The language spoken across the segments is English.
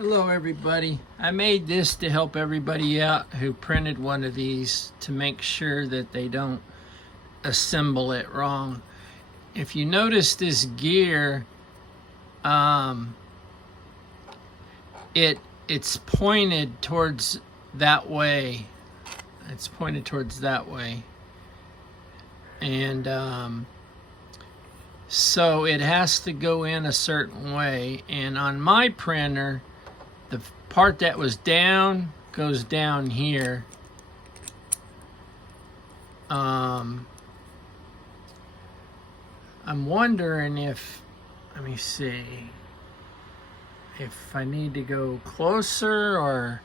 Hello everybody. I made this to help everybody out who printed one of these to make sure that they don't assemble it wrong. If you notice this gear, it's pointed towards that way. It's pointed towards that way. And so it has to go in a certain way. And on my printer, the part that was down goes down here. I'm wondering if, let me see, if I need to go closer, or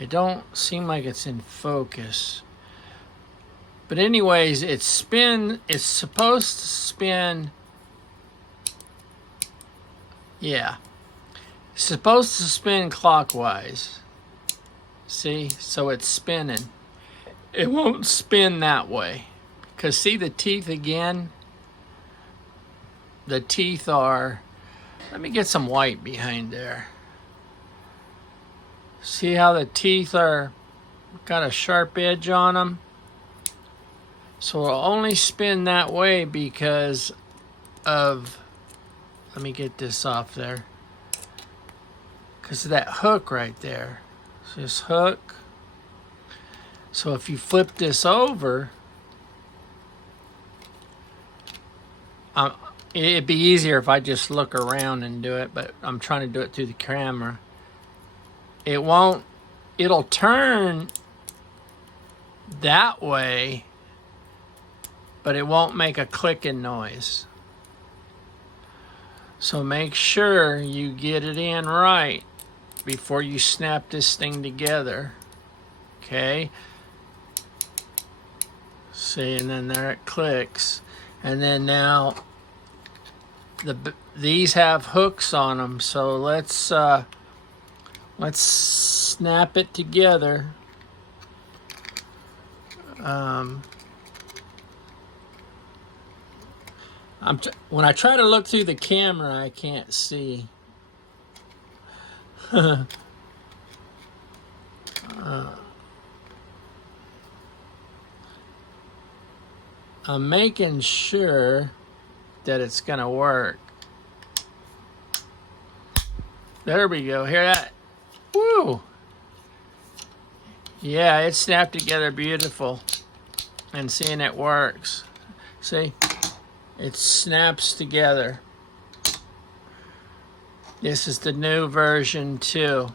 it don't seem like it's in focus. But anyways, it's supposed to spin, yeah. It's supposed to spin clockwise. See? So it's spinning. It won't spin that way. Because see the teeth again? The teeth are... Let me get some white behind there. See how the teeth are... Got a sharp edge on them? So it'll only spin that way because of... Let me get this off there. Because of that hook right there. So this hook. So if you flip this over, it'd be easier if I just look around and do it, but I'm trying to do it through the camera. It won't, it'll turn that way, but it won't make a clicking noise. So make sure you get it in right before you snap this thing together. Okay? See, and then there it clicks. And then now these have hooks on them, so let's snap it together. When I try to look through the camera, I can't see. I'm making sure that it's gonna work. There we go. Hear that? Woo! Yeah, it snapped together beautiful. And seeing it works. See? It snaps together. This is the new version 2.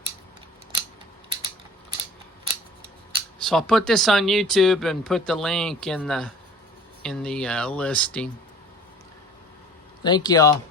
So I'll put this on YouTube and put the link in the listing. Thank y'all.